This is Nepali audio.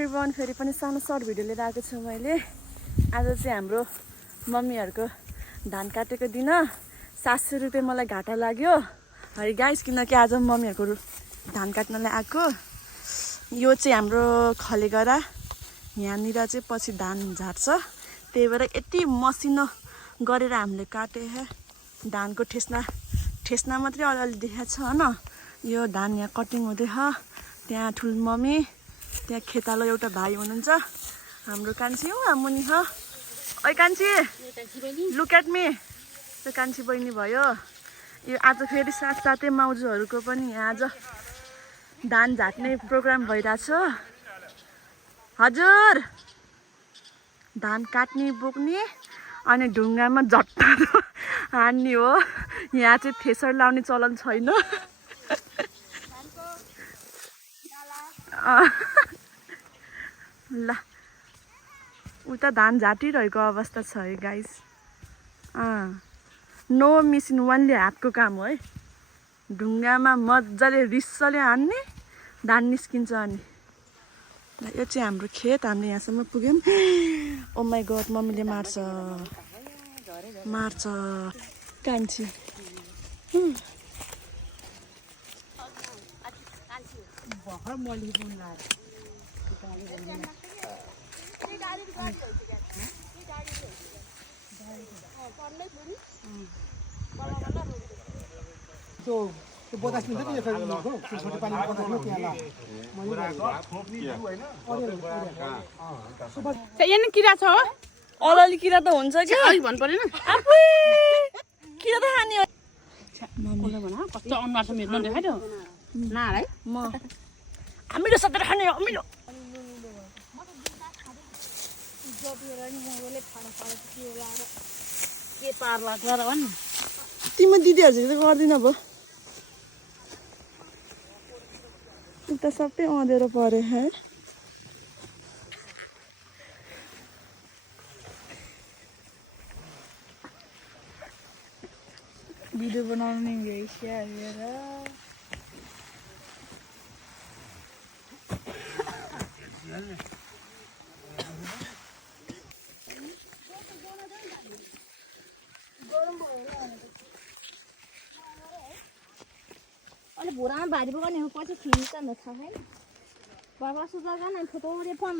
एभ्रिवान, फेरि पनि सानो सर्ट भिडियो लिएर आएको छु मैले। आज चाहिँ हाम्रो मम्मीहरूको धान काटेको दिन 700 रुपियाँ मलाई घाटा लाग्यो। है गाइस, किनकि आज मम्मीहरूको धान काट्नलाई आएको। यो चाहिँ हाम्रो खलेगरा, यहाँनिर चाहिँ पछि धान झार्छ, त्यही भएर यति मसिनो गरेर हामीले काटे है। धानको ठेस्ना मात्रै अलिअलि देखाएको छ हैन। यो धान यहाँ कटिङ हुँदैछ। त्यहाँ ठुल मम्मी, त्यहाँ खेतालो एउटा भाइ हुनुहुन्छ, हाम्रो कान्छी हो मुनि छ। ओइ कान्छी, लुक एट मी। त्यो कान्छी बहिनी भयो। यो आज फेरि साथसाथै माउजूहरूको पनि यहाँ आज धान झाट्ने प्रोग्राम भइरहेछ। हजुर, धान काट्ने बोक्ने अनि ढुङ्गामा झट्ट हान्ने हो। यहाँ चाहिँ थ्रेसर लाउने चलन छैन। ल, उता धान झाटिरहेको अवस्था छ है गाइस। नो मिसिन, वानले हातको काम हो है। ढुङ्गामा मजाले रिसले हान्ने, धान निस्किन्छ। अनि यो चाहिँ हाम्रो खेत। हामीले यहाँसम्म पुग्यौँ। ओ माई गड, मम्मीले मार्छ कान्छी। किरा छ अलि किरा त हुन्छ कि भन्नु परेन। आफै किरा त खाने हो। कस्तो अनुहार छ मेरो, देखाइ दियो नालाई म अमिलो सधैँ खाने हो। अमिलो के पार्ला गर भन्। तिम्रो दिदीहरू त गर्दिन अब। उता सबै अँधेरो परे है। भिडियो बनाउने भ्याइस्या हेर। अहिले भुरामा भारी पकाउने पछि खिच्छ न, थाहा छैन। बाबा सुझाउ न, थोरै 10